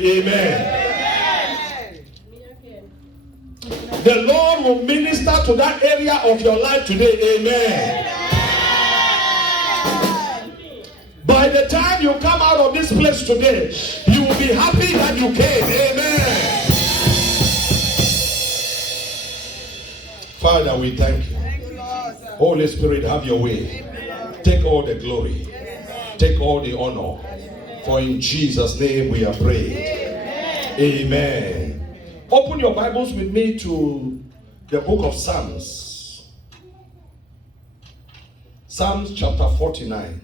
Amen. The Lord will minister to that area of your life today. Amen. By the time you come out of this place today, you will be happy that you came. Amen. Father, we thank you. Holy Spirit, have your way. Take all the glory. Take all the honor. For in Jesus' name we are praying. Amen. Open your Bibles with me to the book of Psalms. Psalms chapter 49.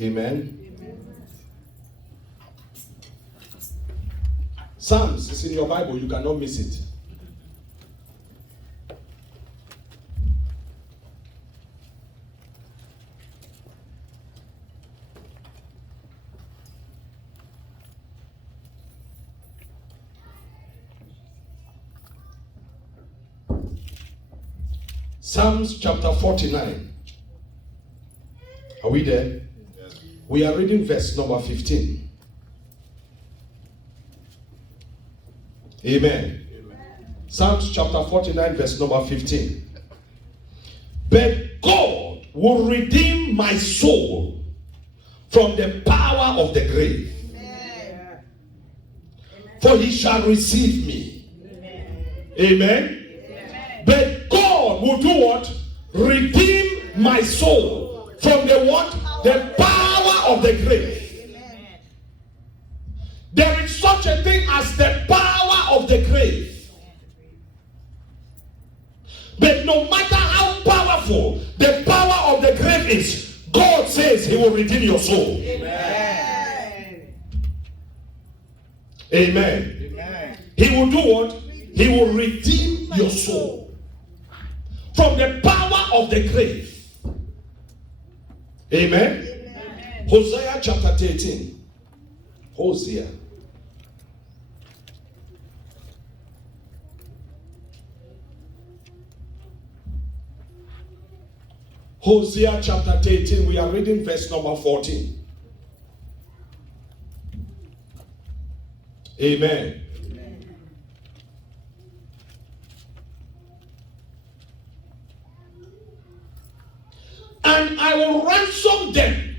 Amen. Psalms is in your Bible. You cannot miss it. Psalms chapter 49. Are we there? Yes. We are reading verse number 15. Amen. Psalms chapter 49 verse number 15. But God will redeem my soul from the power of the grave. Amen. For he shall receive me. Amen. Amen. But God will do what? Redeem my soul from the what? The power of the grave. There is such a thing as the power of the grave. But no matter how powerful the power of the grave is, God says he will redeem your soul. Amen. Amen. Amen. He will do what? He will redeem your soul from the power of the grave. Amen. Amen. Hosea chapter 13. Hosea. Hosea chapter 13, we are reading verse number 14. Amen. Amen. And I will ransom them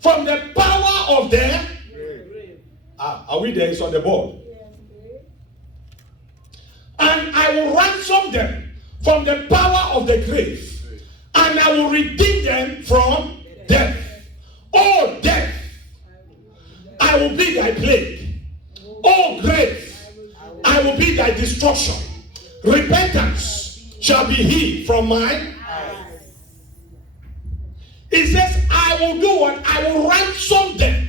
from the power of their grave. Are we there? It's on the board. And I will ransom them from the power of the grave. And I will redeem them from death. Oh, death, I will be thy plague. Oh, grave, I will be thy destruction. Repentance shall be hid from mine eyes. It says, I will do what? I will ransom them.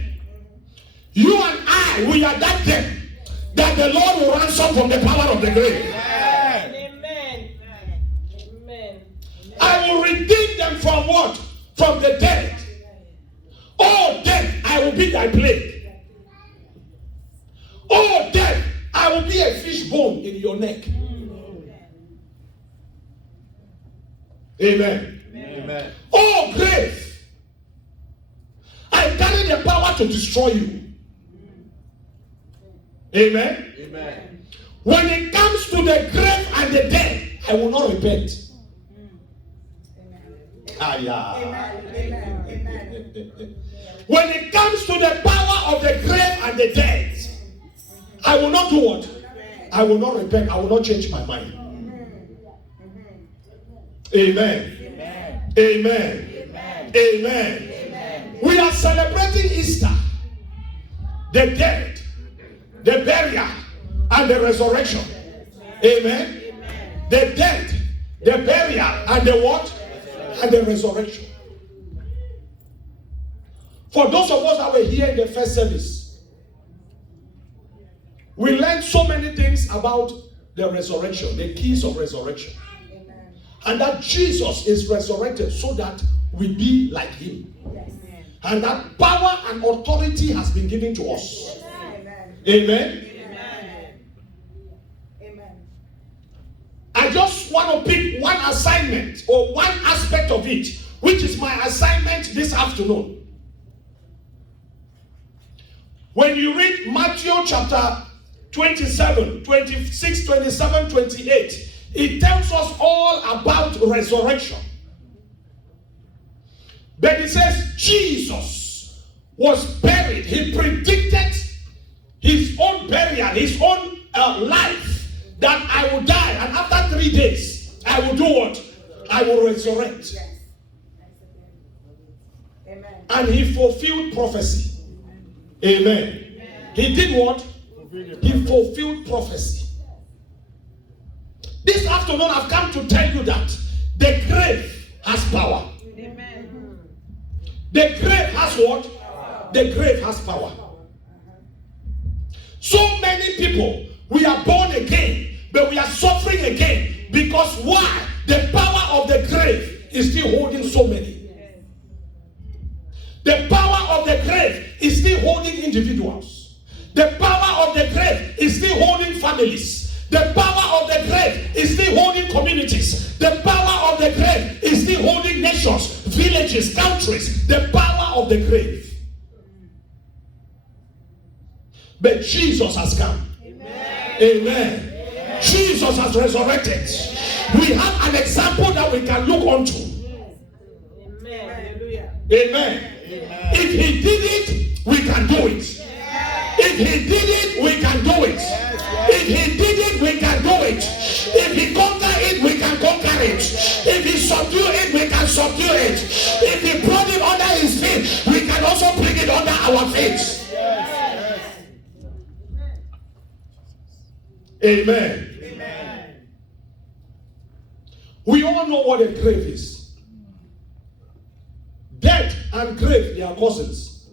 You and I, we are that them that the Lord will ransom from the power of the grave. I will redeem them from what? From the dead. Oh, death, I will be thy plague. Oh, death, I will be a fish bone in your neck. Amen. Amen. Oh, grave, I carry the power to destroy you. Amen. Amen. When it comes to the grave and the dead, I will not repent. When it comes to the power of the grave and the dead, I will not do what? I will not repent. I will not change my mind. Amen. Amen. Amen. Amen. We are celebrating Easter, the death, the burial, and the resurrection. Amen. The death, the burial, and the what? And the resurrection. For those of us that were here in the first service, we learned so many things about the resurrection, the keys of resurrection. Amen. And that Jesus is resurrected so that we be like him. Yes. And that power and authority has been given to us. Amen. Amen. Amen. Amen. I just want to pick read one assignment or one aspect of it, which is my assignment this afternoon. When you read Matthew chapter 27, 26, 27, 28, it tells us all about resurrection. But it says Jesus was buried. He predicted his own burial, his own life, that I will die, and after 3 days, I will do what? I will resurrect. Yes. Amen. And he fulfilled prophecy. Amen. He did what? He fulfilled prophecy. This afternoon, I've come to tell you that the grave has power. Amen. The grave has what? The grave has power. So many people, we are born again, but we are suffering again. Because why? The power of the grave is still holding so many. The power of the grave is still holding individuals. The power of the grave is still holding families. The power of the grave is still holding communities. The power of the grave is still holding nations, villages, countries. The power of the grave. But Jesus has come. Amen. Amen. Amen. Jesus has resurrected. We have an example that we can look onto. Amen. Amen. If he did it, we can do it. If he did it, we can do it. If he did it, we can do it. If he conquered it, we can conquer it. If he subdued it, we can subdue it. If he brought it under his feet, we can also bring it under our feet. Amen. Amen. We all know what a grave is. Death and grave, they are cousins.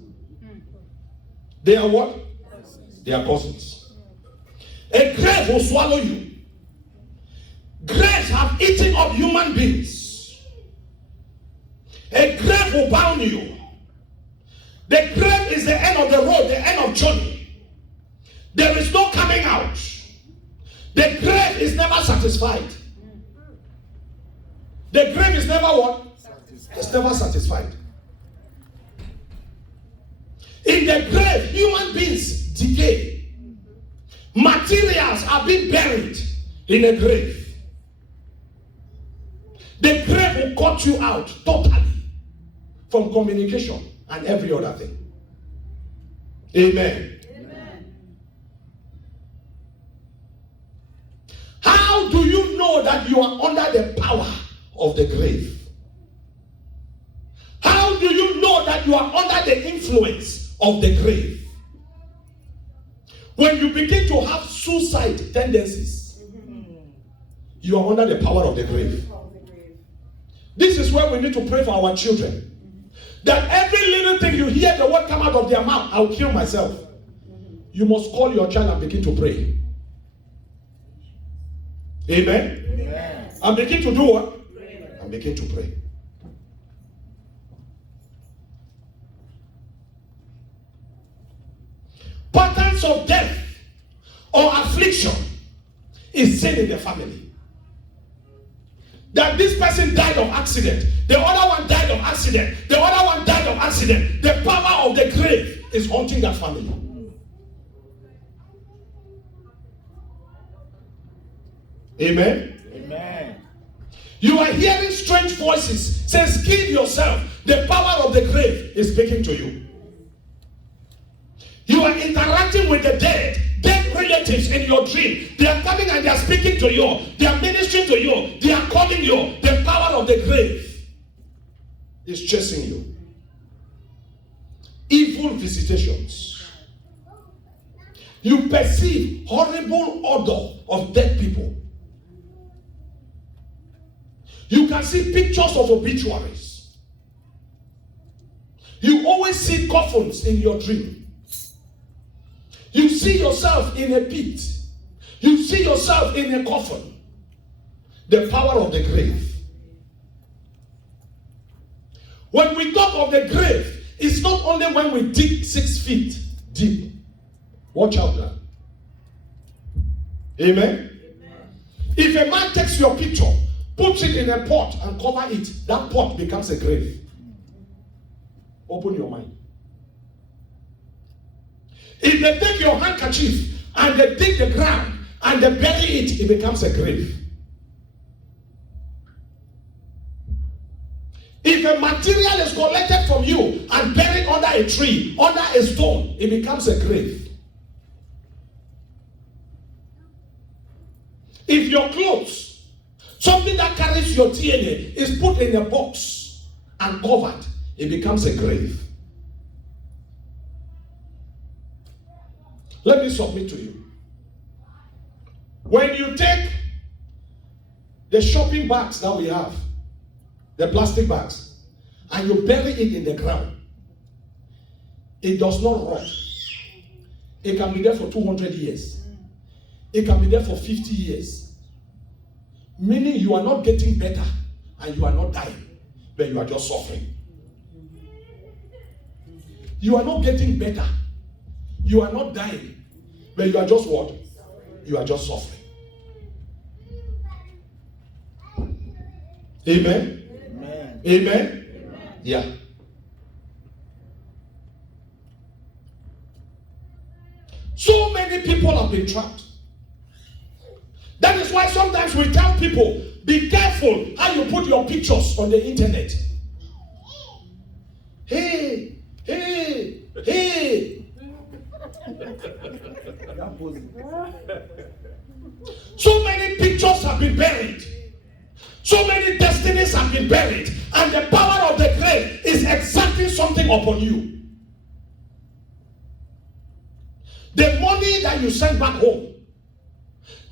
They are what? They are cousins. A grave will swallow you. Graves have eaten up human beings. A grave will bound you. The grave is the end of the road, the end of journey. There is no coming out. The grave is never satisfied. The grave is never what? It's never satisfied. In the grave, human beings decay. Materials are being buried in a grave. The grave will cut you out totally from communication and every other thing. Amen. How do you know that you are under the power of the grave? How do you know that you are under the influence of the grave? When you begin to have suicide tendencies, you are under the power of the grave. This is where we need to pray for our children. That every little thing you hear the word come out of their mouth, I'll kill myself. You must call your child and begin to pray. Amen? Amen. And begin to do what? Pray. And begin to pray. Patterns of death or affliction is seen in the family. That this person died of accident, the other one died of accident, the other one died of accident. The power of the grave is haunting that family. Amen? Amen. You are hearing strange voices. Says, kill yourself. The power of the grave is speaking to you. You are interacting with the dead relatives in your dream. They are coming and they are speaking to you. They are ministering to you. They are calling you. The power of the grave is chasing you. Evil visitations. You perceive horrible odor of dead people. You can see pictures of obituaries. You always see coffins in your dream. You see yourself in a pit. You see yourself in a coffin. The power of the grave. When we talk of the grave, it's not only when we dig 6 feet deep. Watch out now. Amen? If a man takes your picture, puts it in a pot and cover it, that pot becomes a grave. Open your mind. If they take your handkerchief and they dig the ground and they bury it, it becomes a grave. If a material is collected from you and buried under a tree, under a stone, it becomes a grave. If your clothes, something that carries your DNA, is put in a box and covered, it becomes a grave. Let me submit to you. When you take the shopping bags that we have, the plastic bags, and you bury it in the ground, it does not rot. It can be there for 200 years. It can be there for 50 years. Meaning you are not getting better and you are not dying, but you are just suffering. You are not getting better. You are not dying, but you are just what? You are just suffering. Amen? Amen? Amen? Yeah. So many people have been trapped. That is why sometimes we tell people, be careful how you put your pictures on the internet. Hey, hey, hey. So many pictures have been buried. So many destinies have been buried. And the power of the grave is exacting something upon you. The money that you send back home,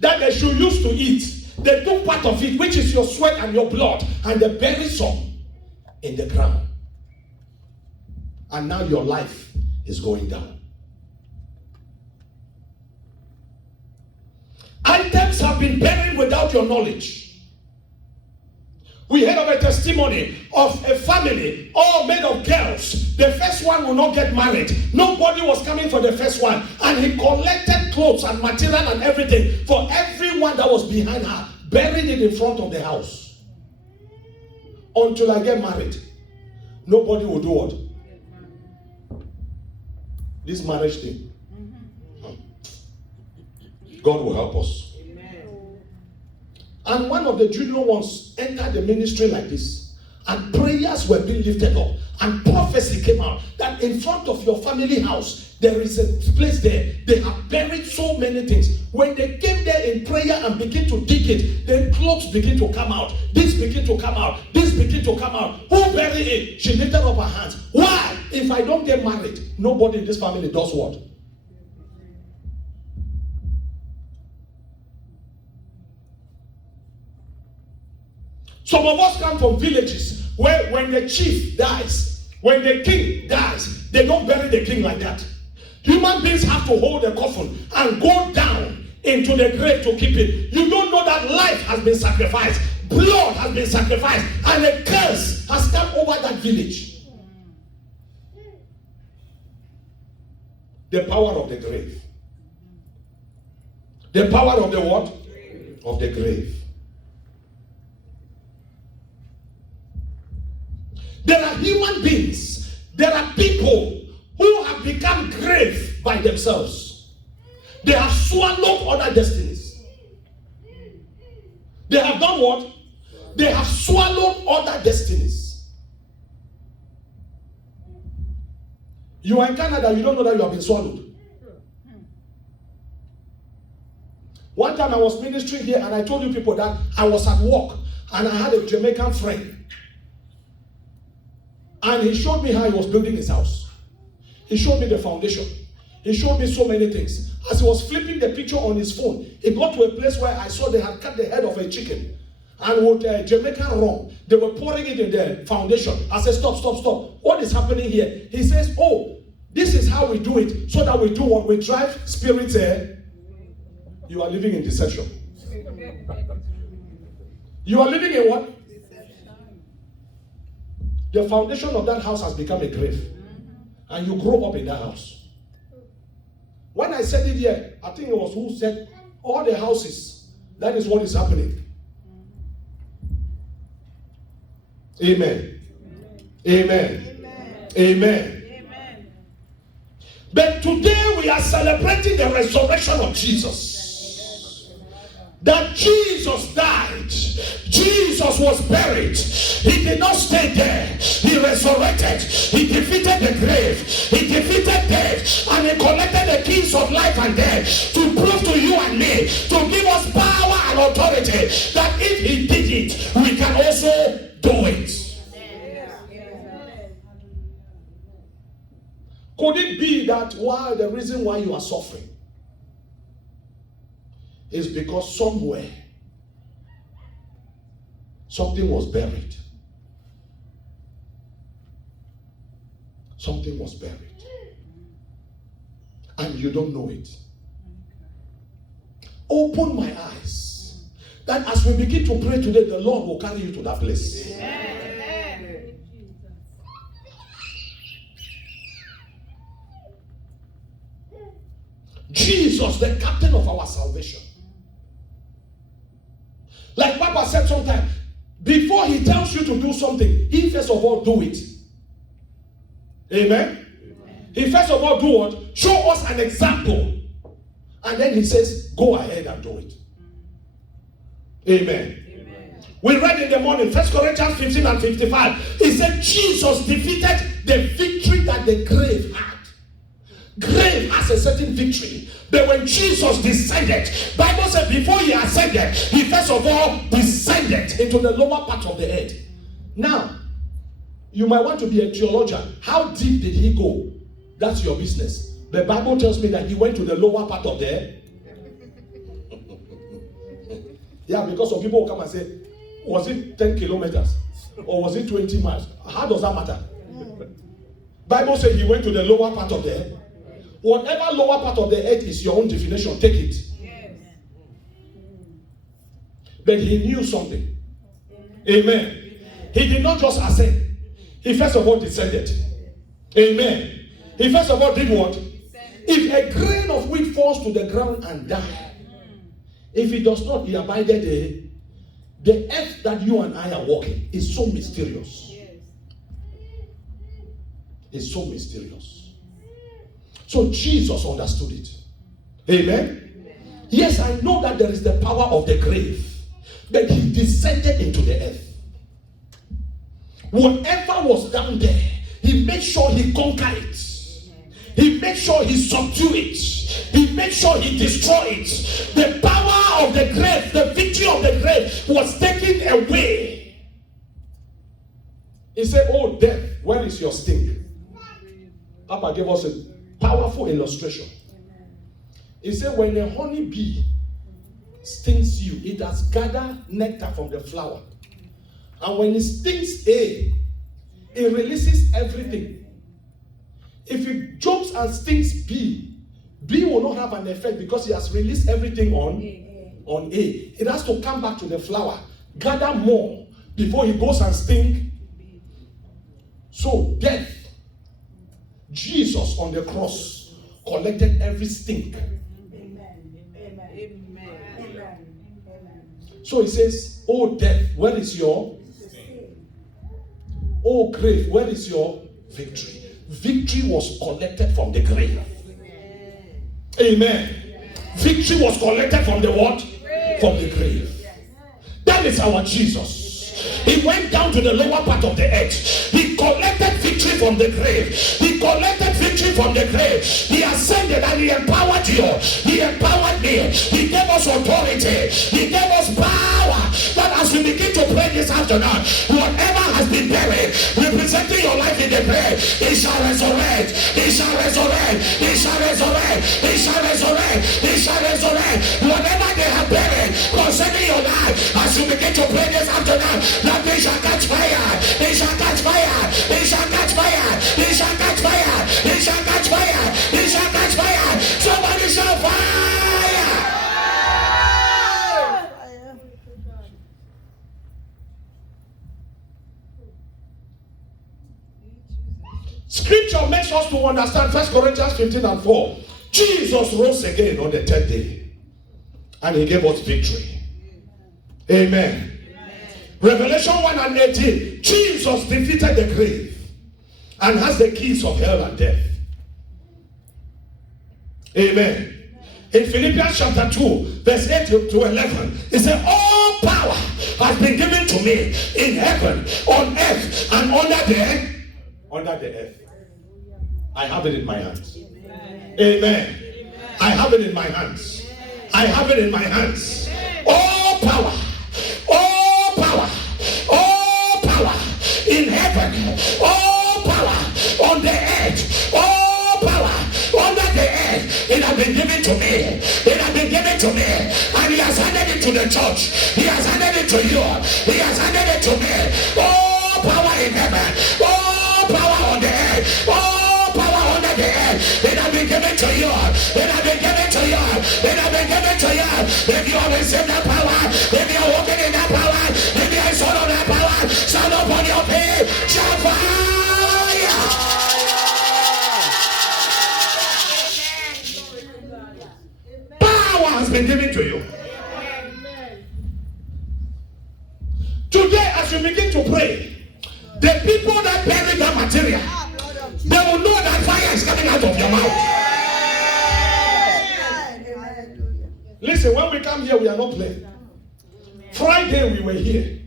that they should use to eat, they took part of it, which is your sweat and your blood, and they bury some in the ground. And now your life is going down. Items have been buried without your knowledge. We heard of a testimony of a family all made of girls. The first one will not get married. Nobody was coming for the first one. And he collected clothes and material and everything for everyone that was behind her, buried it in front of the house. Until I get married, nobody will do what? This marriage thing. God will help us. And one of the junior ones entered the ministry like this, and prayers were being lifted up, and prophecy came out that in front of your family house there is a place there. They have buried so many things. When they came there in prayer and began to dig it, then clothes begin to come out. This begin to come out. This begin to come out. Who buried it? She lifted up her hands. Why? If I don't get married, nobody in this family does what? Some of us come from villages where when the chief dies, when the king dies, they don't bury the king like that. Human beings have to hold a coffin and go down into the grave to keep it. You don't know that life has been sacrificed, blood has been sacrificed, and a curse has come over that village. The power of the grave. The power of the what? Of the grave. There are human beings, there are people who have become grave by themselves. They have swallowed other destinies. They have done what? They have swallowed other destinies. You are in Canada, you don't know that you have been swallowed. One time I was ministering here and I told you people that I was at work and I had a Jamaican friend. And he showed me how he was building his house. He showed me the foundation. He showed me so many things. As he was flipping the picture on his phone, he got to a place where I saw they had cut the head of a chicken. And with Jamaican rum, they were pouring it in the foundation. I said, stop, stop, stop. What is happening here? He says, oh, this is how we do it. So that we do what? We drive spirits here. You are living in deception. You are living in what? The foundation of that house has become a grave. And you grow up in that house. When I said it here, I think it was who said, all the houses, that is what is happening. Amen. Amen. Amen. But today we are celebrating the resurrection of Jesus. That Jesus died. Jesus was buried. He did not stay there. He resurrected. He defeated the grave. He defeated death. And he collected the keys of life and death to prove to you and me, to give us power and authority, that if he did it, we can also do it. Could it be that the reason why you are suffering is because somewhere something was buried? Something was buried. And you don't know it. Open my eyes, that as we begin to pray today, the Lord will carry you to that place. Jesus, the captain of our salvation. Like Papa said sometimes, before he tells you to do something, he first of all do it. Amen? He first of all do what? Show us an example. And then he says, go ahead and do it. Amen. We read in the morning, 1 Corinthians 15 and 55. He said Jesus defeated the victory that the grave had. Grave has a certain victory. But when Jesus descended, Bible said before he ascended, he first of all descended into the lower part of the earth. Now, you might want to be a theologian. How deep did he go? That's your business. The Bible tells me that he went to the lower part of the earth. Yeah, because some people will come and say, was it 10 kilometers? Or was it 20 miles? How does that matter? Bible says he went to the lower part of the earth. Whatever lower part of the earth is your own definition, take it. Yes. But he knew something. Amen. He did not just ascend. He first of all descended. Amen. He first of all did what? If a grain of wheat falls to the ground and die, if it does not, he abided there. The earth that you and I are walking is so mysterious. It's so mysterious. So Jesus understood it. Amen? Yes, I know that there is the power of the grave, but he descended into the earth. Whatever was down there, he made sure he conquered it. He made sure he subdued it. He made sure he destroyed it. The power of the grave, the victory of the grave was taken away. He said, oh death, where is your sting? Papa gave us a powerful illustration. He said, when a honeybee stings you, it has gathered nectar from the flower. And when it stings A, it releases everything. If it jumps and stings B, B will not have an effect because it has released everything on A. It has to come back to the flower, gather more before it goes and sting. So death, Jesus on the cross collected every stink. So he says, oh death, where is your? Oh grave, where is your victory? Victory was collected from the grave. Amen. Victory was collected from the what? From the grave. That is our Jesus. He went down to the lower part of the earth. He collected victory from the grave. He collected victory from the grave. He ascended and he empowered you. He empowered me. He gave us authority. He gave us power. That as we begin to pray this afternoon, whatever has been buried, representing your life in the grave, it shall resurrect. It shall resurrect. It shall resurrect. It shall resurrect. It shall resurrect. Whatever they have buried concerning your life, as you begin to pray this afternoon, that they shall catch fire. They shall catch fire. They shall catch fire. They shall catch fire. They shall catch fire. They shall catch fire. Somebody shall fire. Scripture makes us to understand 1 Corinthians 15 and 4. Jesus rose again on the third day and he gave us victory. Amen. Revelation 1 and 18. Jesus defeated the grave and has the keys of hell and death. Amen. In Philippians chapter 2, verse 8 to 11, it said, all power has been given to me in heaven, on earth, and under the earth. I have it in my hands. Amen. I have it in my hands. I have it in my hands. All power, all power, all power in heaven, all power on the earth, all power under the earth. It has been given to me. It has been given to me. And he has handed it to the church. He has handed it to you. He has handed it to me. All power in heaven, all power on the earth, all power under the earth. It has been given to you. It has been given to you. It has been given to you. If you have received that power, if you are walking in that power, if you are son of that power, stand up on your feet. Shout fire! Power has been given to you. Today, as you begin to pray, the people that bury that material, they will know that fire is coming out of your mouth. Listen, when we come here, we are not playing. Friday, we were here.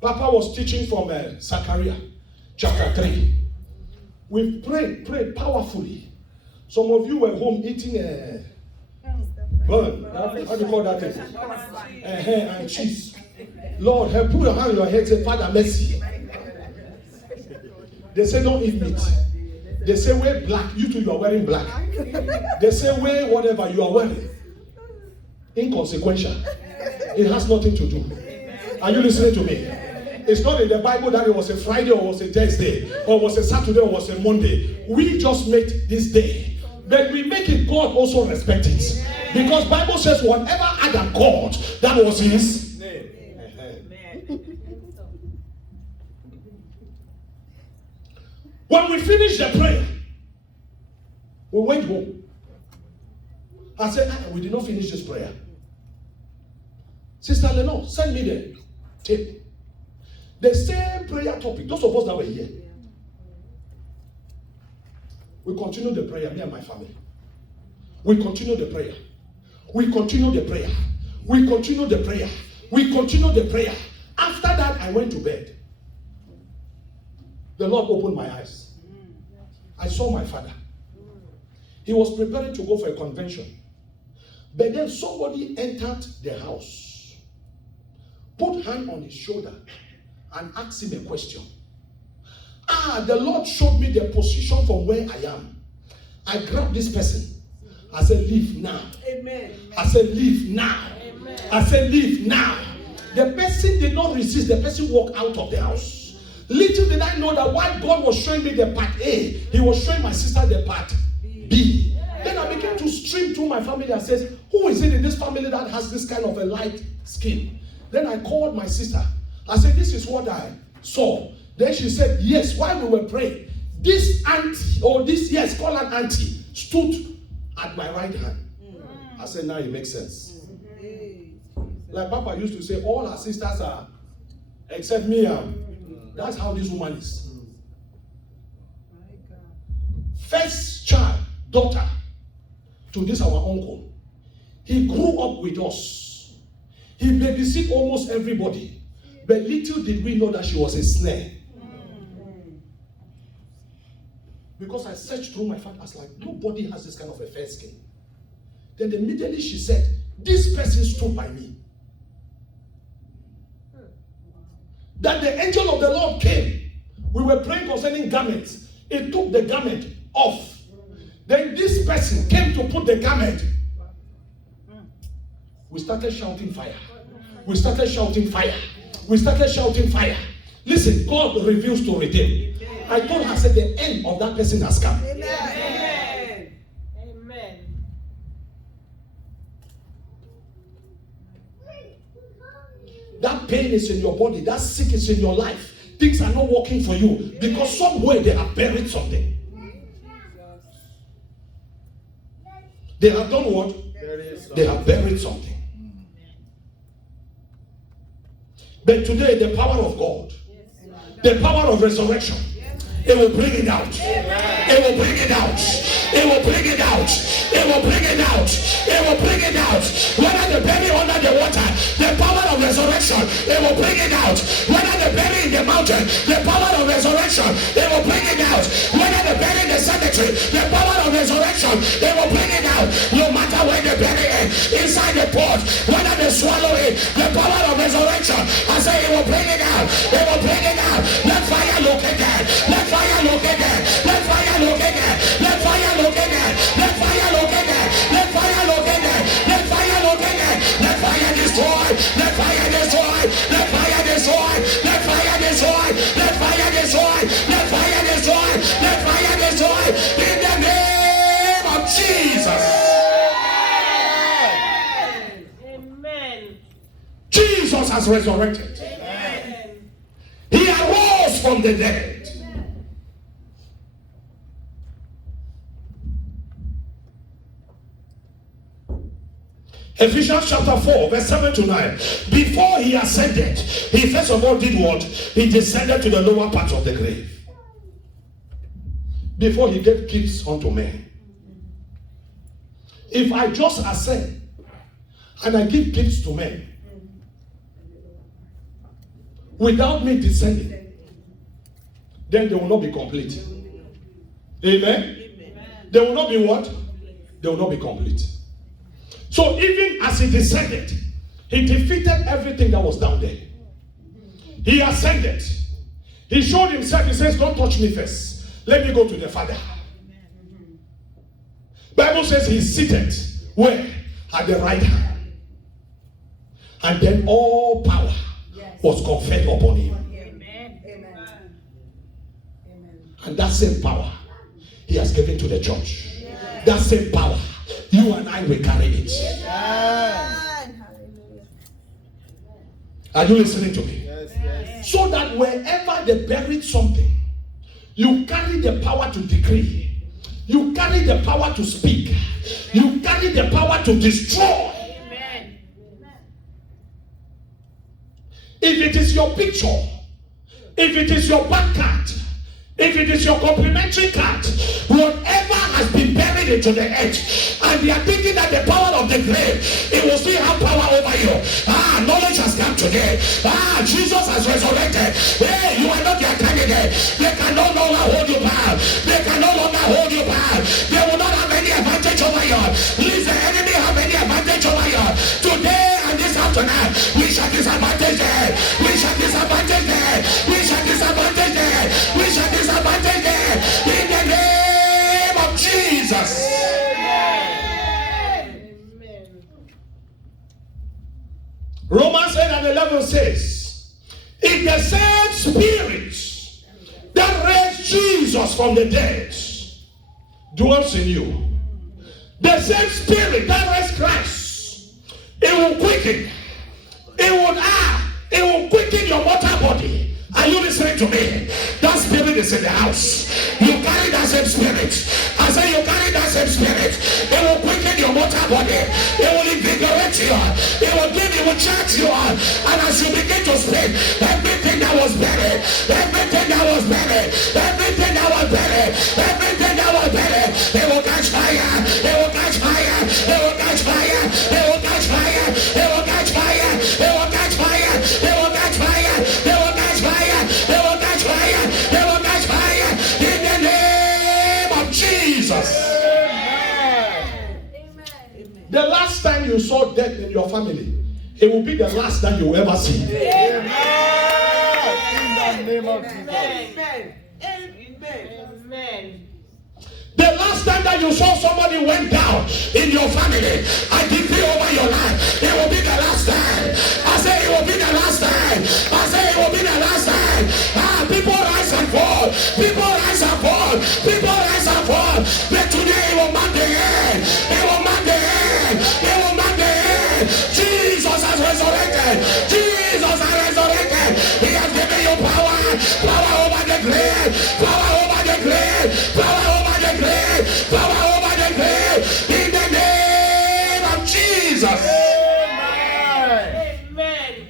Papa was teaching from Zechariah chapter 3. We prayed powerfully. Some of you were home eating burn. How do you call that thing? And cheese. Lord, help, put your hand on your head, say, Father, mercy. They say, don't eat meat. They say, wear black. You too, you are wearing black. They say, wear whatever you are wearing. Inconsequential. It has nothing to do. Are you listening to me? It's not in the Bible that it was a Friday or was a Thursday or was a Saturday or was a Monday. We just made this day. But we make it God also respect it. Because Bible says whatever Adam called, that was his name. When we finished the prayer, we went home. I said, we did not finish this prayer. Sister Lenore, send me the tape. The same prayer topic. Those of us that were here. We continue the prayer, me and my family. We continue the prayer. We continue the prayer. We continue the prayer. We continue the prayer. After that, I went to bed. The Lord opened my eyes. I saw my father. He was preparing to go for a convention. But then somebody entered the house, put hand on his shoulder, and asked him a question. The Lord showed me the position from where I am. I grabbed this person. I said, leave now. Amen. I said, leave now. Amen. I said, leave now. The person did not resist. The person walked out of the house. Little did I know that while God was showing me the part A, he was showing my sister the part B. Then I began to stream through my family and said, who is it in this family that has this kind of a light skin? Then I called my sister. I said, this is what I saw. Then she said, yes, while we were praying, this auntie, or this, yes, call an auntie, stood at my right hand. I said, now it makes sense. Like Papa used to say, all our sisters are, except me. That's how this woman is. First child, daughter, to this our uncle. He grew up with us. He babysit almost everybody. But little did we know that she was a snare. Because I searched through my family, I was like, nobody has this kind of a fair skin. Then immediately she said, this person stood by me. That the angel of the Lord came. We were praying concerning garments. It took the garment off. Then this person came to put the garment. We started shouting fire. We started shouting fire. We started shouting fire. Listen, God reveals to redeem. I told her, I said, the end of that person has come. Amen. Amen. That pain is in your body. That sick is in your life. Things are not working for you because somewhere they have buried something. They have done what? They have buried something. But today, the power of God, the power of resurrection, it will bring it out. It will bring it out. It will bring it out. It will bring it out. It will bring it out. Whether they bury under the water, the power of resurrection, it will bring it out. Whether they bury in the mountain, the power of resurrection, it will bring it out. Whether they bury in the cemetery, the power of resurrection, it will bring it out. No matter where they bury it, inside the pot, whether they swallow it, the power of resurrection, I say it will bring it out. It will bring it out. Let fire locate that. Let fire locate that. Let fire locate that. Let fire locate that. Let fire locate that. Let fire locate that. Let fire locate that. Let fire destroy. Let fire destroy. Let fire destroy. Let fire destroy. Let fire destroy. Let fire destroy. Let fire destroy. In the name of Jesus. Amen. Jesus has resurrected. Amen. He arose from the dead. Ephesians chapter 4, verse 7 to 9. Before he ascended, he first of all did what? He descended to the lower part of the grave. Before he gave gifts unto men. If I just ascend and I give gifts to men without me descending, then they will not be complete. Amen? They will not be what? They will not be complete. So even as he descended, he defeated everything that was down there. He ascended. He showed himself. He says, don't touch me first. Let me go to the Father. Bible says he's seated. Where? At the right hand. And then all power was conferred upon him. And that same power he has given to the church. That same power, you and I will carry it. Are you listening to me? Yes. So that wherever they buried something, you carry the power to decree. You carry the power to speak. You carry the power to destroy. Amen. If it is your picture, if it is your bank card, if it is your complimentary card, whatever has been buried into the earth, and they are thinking that the power of the grave, it will still have power over you. Knowledge has come today. Jesus has resurrected. Hey, you are not their candidate. They can no longer hold you back. They can no longer hold you back. They will not have any advantage over you. Please, the enemy have any advantage over you. Today and this afternoon, we shall disadvantage them. We shall disadvantage them. We shall disadvantage them. We shall disadvantage them. In the name of Jesus. Romans 8:11 says, if the same spirit that raised Jesus from the dead dwells in you, the same spirit that raised Christ, it will quicken, it will quicken your mortal body. Are you listening to me? That spirit is in the house. You carry that same spirit. I say you carry that same spirit. It will quicken your mortal body. It will invigorate you. It will charge you on. And as you begin to speak, everything that was buried, everything that was buried, everything that was buried, everything that was buried, it will catch fire. It will catch fire. It will catch fire. It will catch fire. It will catch fire. It will catch fire. It will catch fire. It will catch fire. They will catch fire. They will catch fire. In the name of Jesus. Amen. The last time you saw death in your family, it will be the last time you will ever see. Amen. In the name of Jesus. Amen. Amen. The last time that you saw somebody went down in your family, I decree over your life, it will be the last time. I say it will be the last time. I say it will be the last time. People rise and fall. People rise and fall. People rise and fall. But today it will mark the end. It will mark the end. It will mark the end. Jesus has resurrected. Jesus has resurrected. He has given you power. Power over the grave. Power over the grave. Power over the grave. Power over the grave. In the name of Jesus. Amen.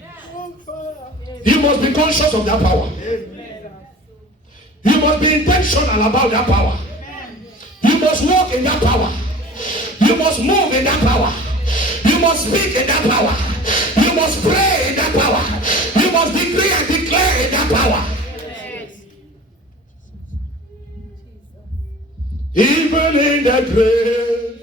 conscious of that power. You must be intentional about that power. You must walk in that power. You must move in that power. You must speak in that power. You must pray in that power. You must decree and declare in that power. Even in the grave,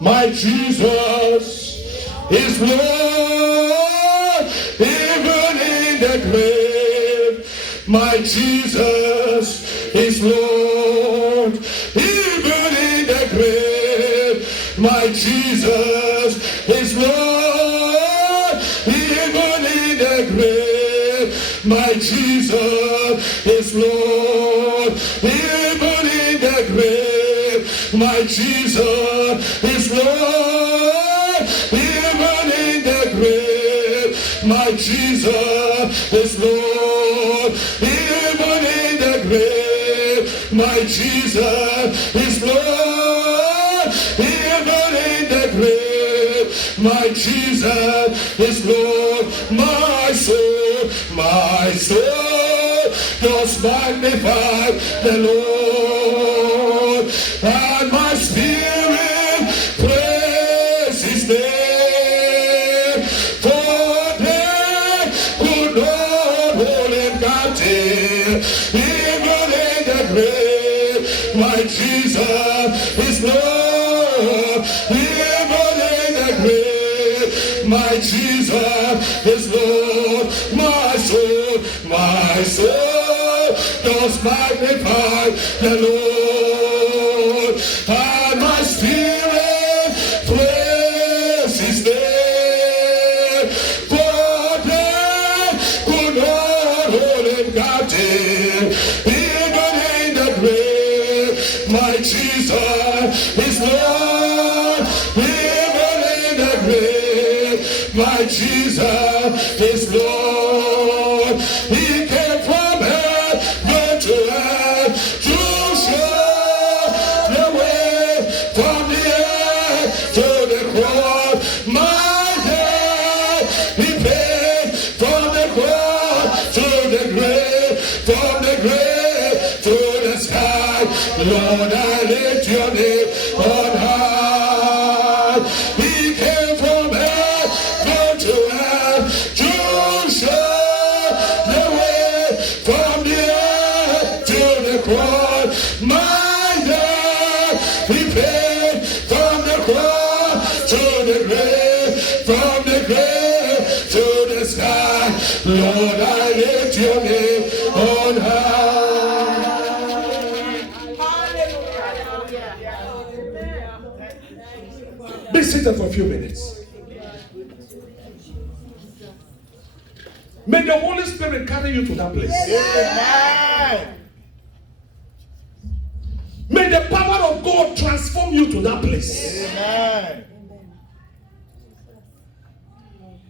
my Jesus is Lord. Even in the grave, my Jesus is Lord. Even in the grave, my Jesus is Lord. Even in the grave, my Jesus is Lord. Even in the grave, my Jesus is Lord. Even in the grave, my Jesus is Lord. Even in the grave, my Jesus is Lord. Even in the grave, my Jesus is Lord. My soul does magnify the Lord, and my spirit praise his name. For they could not hold him captive. Even in the grave, my Jesus is Lord. Even in the grave, my Jesus is Lord. My soul does magnify the Lord, and my spirit praise his name. For they could not hold him captive. Even in the grave, my Jesus is Lord. Even in the grave, my Jesus is Lord. He came from heaven to earth to show the way from the earth to the cross. My debt he paid from the cross to the grave, from the grave to the sky. Lord, I lift your name on high. He came from heaven to earth to show from the earth to the cross. My debt he paid from the cross to the grave, from the grave to the sky. Lord, I lift your name on high. Be seated for a few minutes. May the Holy Spirit carry you to that place. Amen. May the power of God transform you to that place. Amen.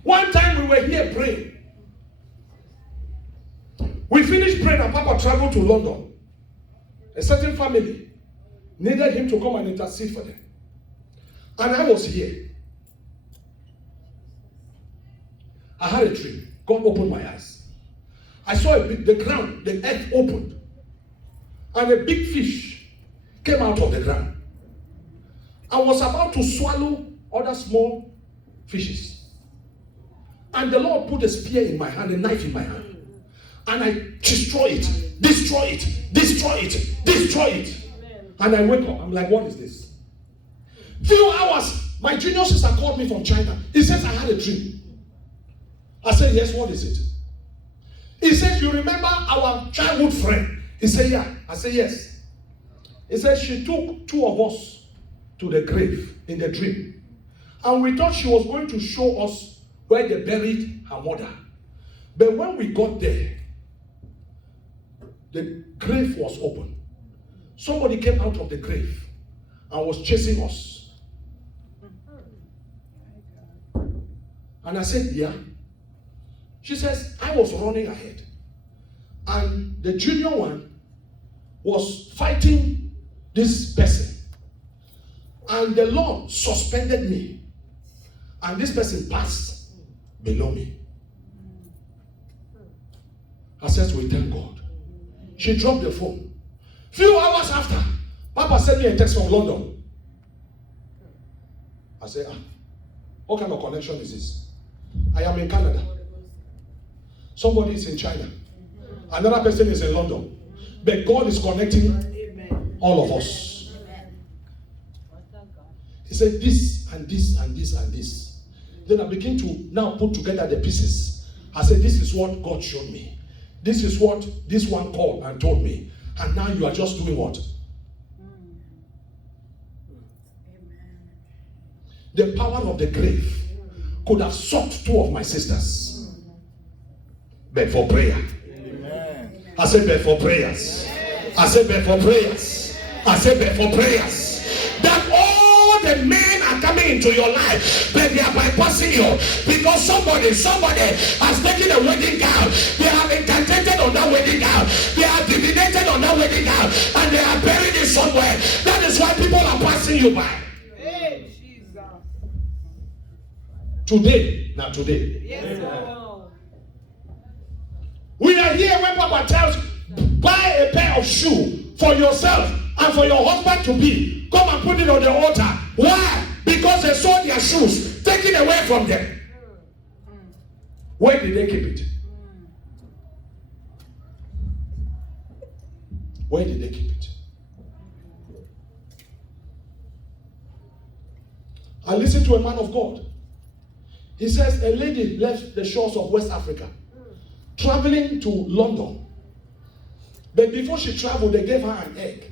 One time we were here praying. We finished praying and Papa traveled to London. A certain family needed him to come and intercede for them. And I was here. I had a dream. God opened my eyes. I saw the ground, the earth opened. And a big fish came out of the ground. I was about to swallow other small fishes. And the Lord put a spear in my hand, a knife in my hand. And I destroy it, destroy it, destroy it, destroy it. And I wake up. I'm like, what is this? Few hours, my junior sister called me from China. He says, I had a dream. I said, yes, what is it? He says, you remember our childhood friend? He said, yeah. I said, yes. He said, she took two of us to the grave in the dream. And we thought she was going to show us where they buried her mother. But when we got there, the grave was open. Somebody came out of the grave and was chasing us. And I said, yeah. She says, I was running ahead. And the junior one was fighting this person. And the Lord suspended me. And this person passed below me. I said, we thank God. She dropped the phone. Few hours after, Papa sent me a text from London. I said, what kind of connection is this? I am in Canada. Somebody is in China. Another person is in London. But God is connecting all of us. He said this and this and this and this. Then I begin to now put together the pieces. I said, this is what God showed me. This is what this one called and told me. And now you are just doing what? The power of the grave could have sucked two of my sisters. But for prayer. Amen. I said, but for prayers. I said, but for prayers. I said, but for prayers. That all the men are coming into your life, but they are bypassing you. Because somebody has taken a wedding gown. They have incantated on that wedding gown. They have divinated on that wedding gown. And they are buried it somewhere. That is why people are passing you by. Today, not today. Yes, Lord. We are here when Papa tells, buy a pair of shoes for yourself and for your husband to be. Come and put it on the altar. Why? Because they sold their shoes, taken away from them. Where did they keep it? Where did they keep it? I listened to a man of God. He says a lady left the shores of West Africa, traveling to London. But before she traveled, they gave her an egg.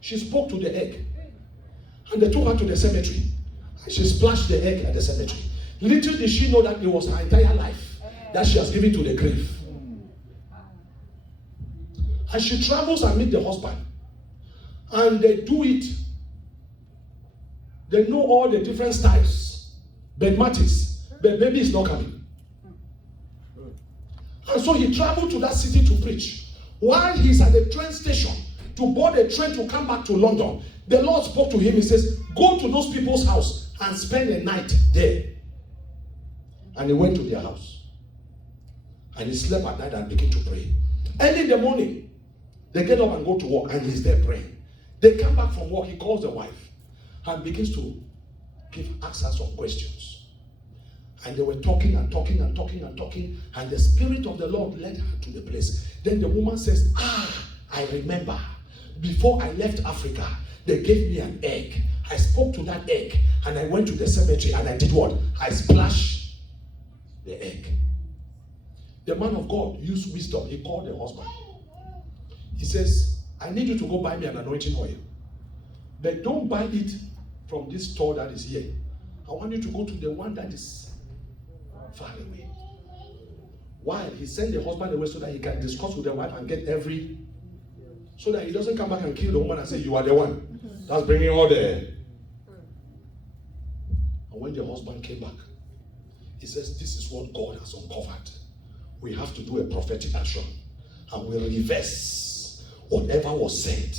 She spoke to the egg. And they took her to the cemetery. And she splashed the egg at the cemetery. Little did she know that it was her entire life that she has given to the grave. And she travels and meets the husband. And they do it. They know all the different styles. But matters, but baby is not coming. And so he traveled to that city to preach. While he's at the train station to board a train to come back to London, the Lord spoke to him. He says, go to those people's house and spend a night there. And he went to their house. And he slept at night and began to pray. Early in the morning, they get up and go to work, and he's there praying. They come back from work. He calls the wife and begins to give answers some questions. And they were talking and talking and talking and talking, and the Spirit of the Lord led her to the place. Then the woman says, I remember before I left Africa, they gave me an egg. I spoke to that egg, and I went to the cemetery, and I did what? I splashed the egg. The man of God used wisdom. He called the husband. He says, I need you to go buy me an anointing oil. But don't buy it from this store that is here. I want you to go to the one that is far away. Why? He sent the husband away so that he can discuss with the wife and get so that he doesn't come back and kill the woman and say, you are the one that's bringing all the... And when the husband came back, he says, this is what God has uncovered. We have to do a prophetic action, and we'll reverse whatever was said.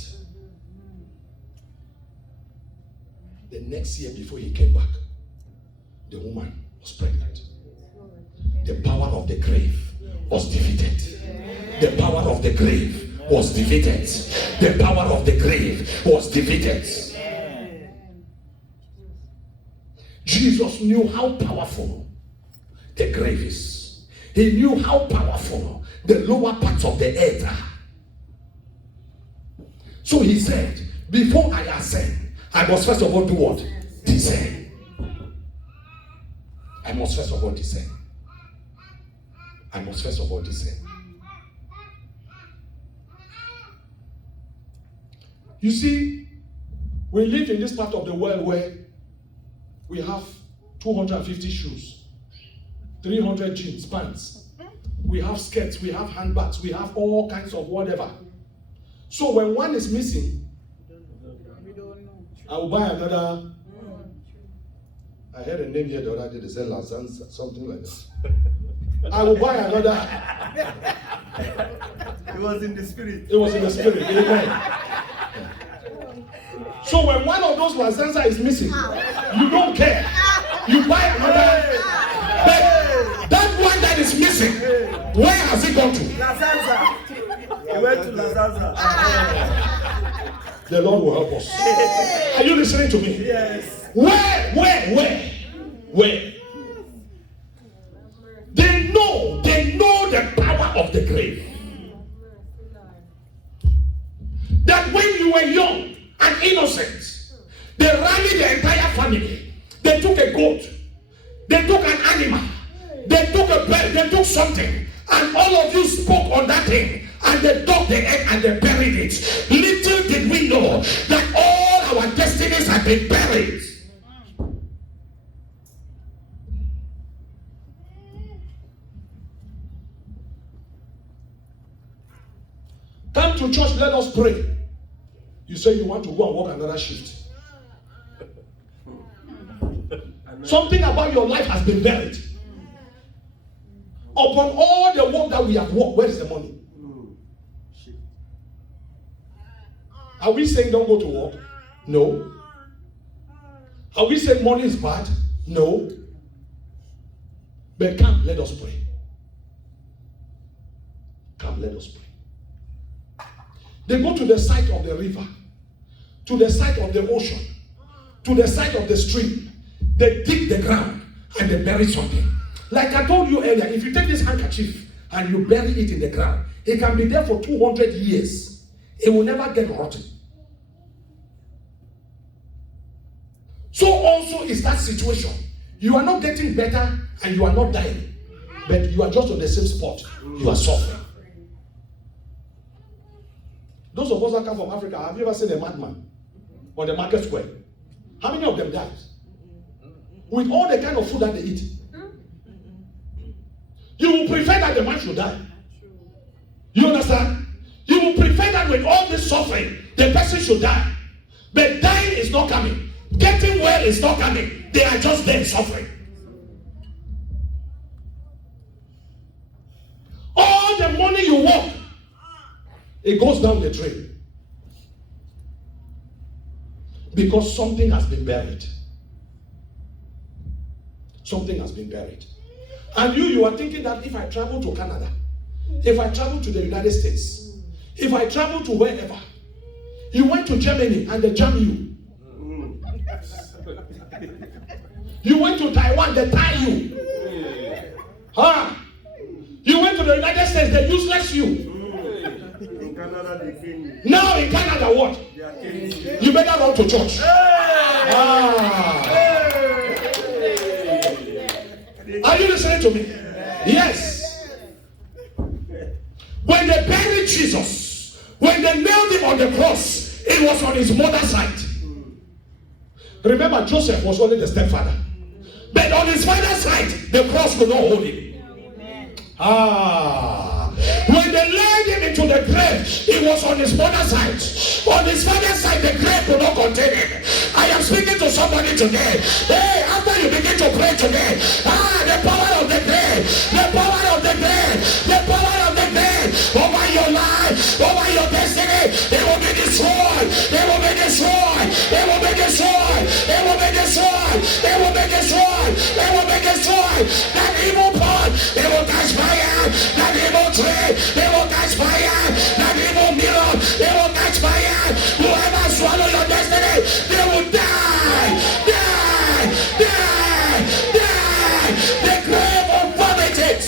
The next year before he came back, the woman was pregnant. The power of the grave was defeated. The power of the grave was defeated. The power of the grave was defeated. Jesus knew how powerful the grave is. He knew how powerful the lower parts of the earth are. So he said, before I ascend, I must first of all do what? Descend. I must first of all descend. I must first of all descend. You see, we live in this part of the world where we have 250 shoes, 300 jeans, pants. We have skirts, we have handbags, we have all kinds of whatever. So when one is missing, I will buy another. I heard a name here the other day, they said Lazanza, something like that. I will buy another. It was in the spirit. It was in the spirit. Amen. So when one of those Lazanza is missing, you don't care. You buy another. But that one that that is missing, where has it gone to? Lazanza. He went to Lazanza. The Lord will help us. Are you listening to me? Yes. Where? They know the power of the grave. That when you were young and innocent, they rallied the entire family. They took a goat, they took an animal, they took a bird, they took something, and all of you spoke on that thing, and they dug the egg and they buried it. Little did we know that all our destinies had been buried. Come to church, let us pray. You say you want to go and work another shift. Something about your life has been buried. Upon all the work that we have worked, where is the money? Are we saying don't go to work? No. Are we saying money is bad? No. But come, let us pray. Come, let us pray. They go to the side of the river, to the side of the ocean, to the side of the stream. They dig the ground and they bury something. Like I told you earlier, if you take this handkerchief and you bury it in the ground, it can be there for 200 years. It will never get rotten. So also is that situation. You are not getting better and you are not dying, but you are just on the same spot. You are suffering. Those of us that come from Africa, have you ever seen a madman on the market square? How many of them died? With all the kind of food that they eat. You will prefer that the man should die. You understand? You will prefer that with all this suffering, the person should die. But dying is not coming. Getting well is not coming. They are just there suffering. All the money you work, it goes down the drain. Because something has been buried. Something has been buried. And you are thinking that if I travel to Canada, if I travel to the United States, if I travel to wherever, you went to Germany and they jam you. You went to Taiwan, they tie you. Huh? You went to the United States, they useless you. In Canada, they kill you. Now in Canada, what? You better run to church. Are you listening to me? Yes. When they buried Jesus, when they nailed him on the cross, it was on his mother's side. Remember, Joseph was only the stepfather. But on his father's side, the cross could not hold him. When they laid him into the grave, it was on his mother's side. On his father's side, the grave could not contain him. I am speaking to somebody today. Hey, after you begin to pray today, the power of the grave, the power of the grave, the power of the grave over your life, over your destiny, it will be destroyed. It will be destroyed. It will be destroyed. It will be destroyed. It will be destroyed. It will be destroyed. That evil part, it will catch fire. That evil tree, it will catch fire. That evil mirror, it will catch fire. Whoever swallow your destiny, they will die. Die. Die. Die. The grave will vomit it.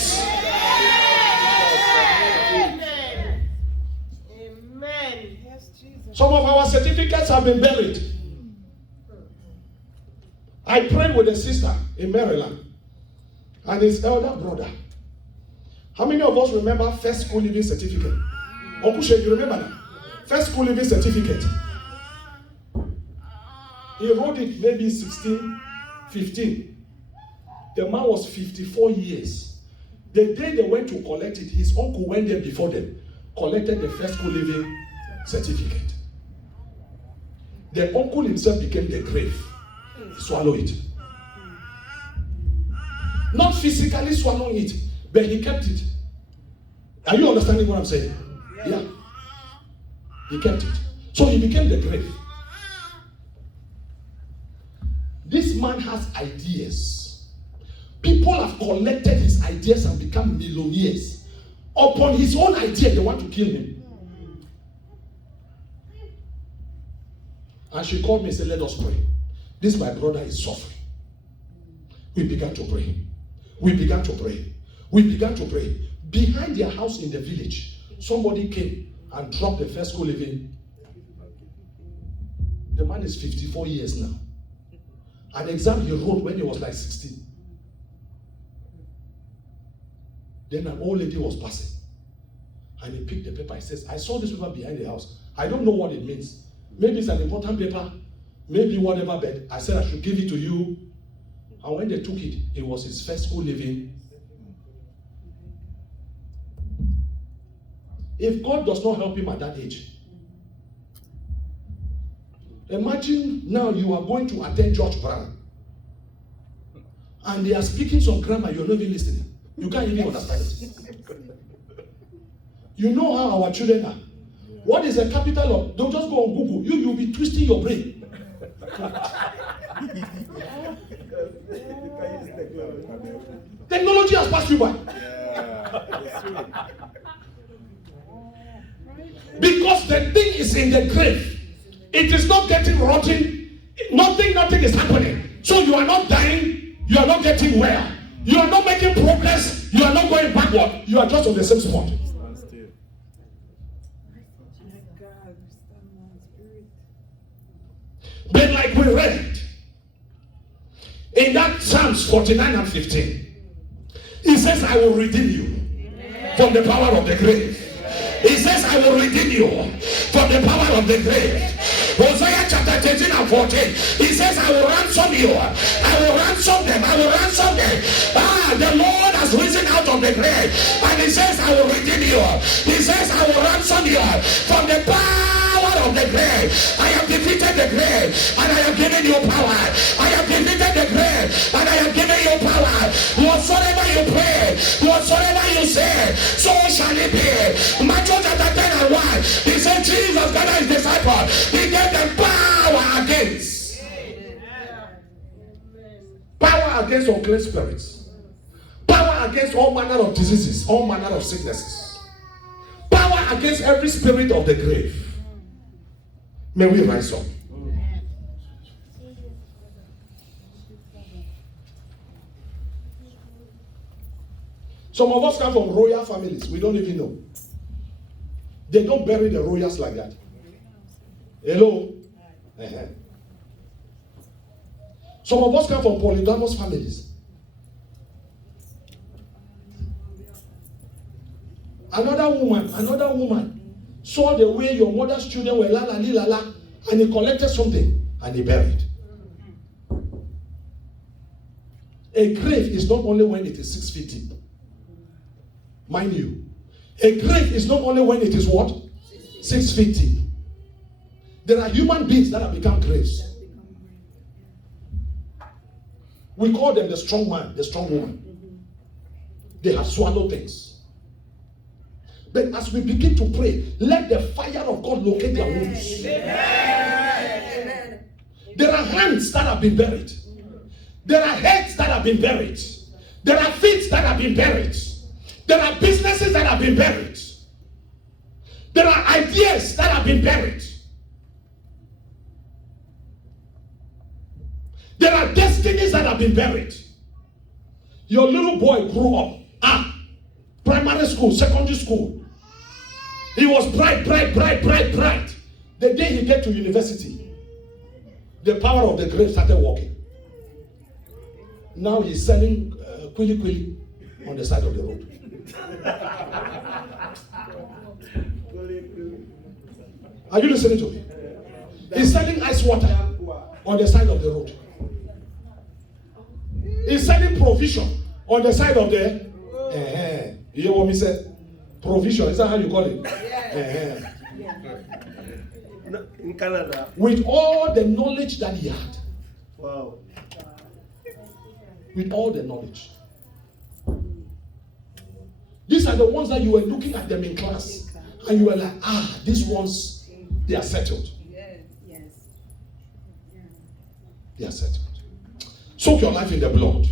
Amen. Yes, Jesus. Some of our certificates have been buried. I prayed with a sister in Maryland and his elder brother. How many of us remember first school living certificate? Okushe, you remember that? First school living certificate. He wrote it maybe 16, 15. The man was 54 years. The day they went to collect it, his uncle went there before them, collected the first school living certificate. The uncle himself became the grave. He swallowed it. Not physically swallowing it, but he kept it. Are you understanding what I'm saying? Yeah. He kept it. So he became the grave. This man has ideas. People have collected his ideas and become millionaires. Upon his own idea, they want to kill him. And she called me and said, let us pray. This my brother is suffering. We began to pray. We began to pray. We began to pray. Behind their house in the village, somebody came and dropped the first school living. The man is 54 years now. An exam he wrote when he was like 16. Then an old lady was passing. And he picked the paper. He says, I saw this paper behind the house. I don't know what it means. Maybe it's an important paper. Maybe whatever, but I said I should give it to you. And when they took it, it was his first school living. If God does not help him at that age, imagine now you are going to attend George Brown. And they are speaking some grammar, you're not even listening. You can't even understand it. You know how our children are. What is the capital of? Don't just go on Google. You'll be twisting your brain. Technology has passed you by. Because the thing is in the grave. It is not getting rotten. Nothing is happening. So you are not dying. You are not getting well. You are not making progress. You are not going backward. You are just on the same spot. But like we read in that Psalms 49 and 15, he says, I will redeem you from the power of the grave. He says, I will redeem you from the power of the grave. Hosea chapter 13 and 14. He says, I will ransom you. I will ransom them. I will ransom them. The Lord has risen out of the grave. And he says, I will redeem you. He says, I will ransom you from the power of the grave. I have defeated the grave. And I have given you power. I have defeated the grave. And I have given you power. Whatsoever you pray, whatsoever you say, so shall it be. Matthew chapter 10 and 1. He said, Jesus gathered his disciples. He gave them power against. Power against unclean spirits. Power against all manner of diseases, all manner of sicknesses. Power against every spirit of the grave. May we rise up. Some of us come from royal families. We don't even know. They don't bury the royals like that. Hello? Uh-huh. Some of us come from polygamous families. Another woman saw the way your mother's children were la la li la la, and he collected something and he buried. A grave is not only when it is 6 feet deep. Mind you, a grave is not only when it is what? 6 feet deep. There are human beings that have become graves. We call them the strong man, the strong woman. They have swallowed things. But as we begin to pray, let the fire of God locate their wounds. Amen. There are hands that have been buried. There are heads that have been buried. There are feet that have been buried. There are businesses that have been buried. There are ideas that have been buried. There are destinies that have been buried. Your little boy grew up. Primary school, secondary school. He was bright. The day he get to university, the power of the grave started working. Now he's selling kwili on the side of the road. Are you listening to me? He's selling ice water on the side of the road. He's selling provision on the side of the. You hear what me say? Provision. Is that how you call it? In Canada. With all the knowledge that he had. Wow. With all the knowledge. These are the ones that you were looking at them in class. And you were like, these ones, they are settled. They are settled. Soak your life in the blood.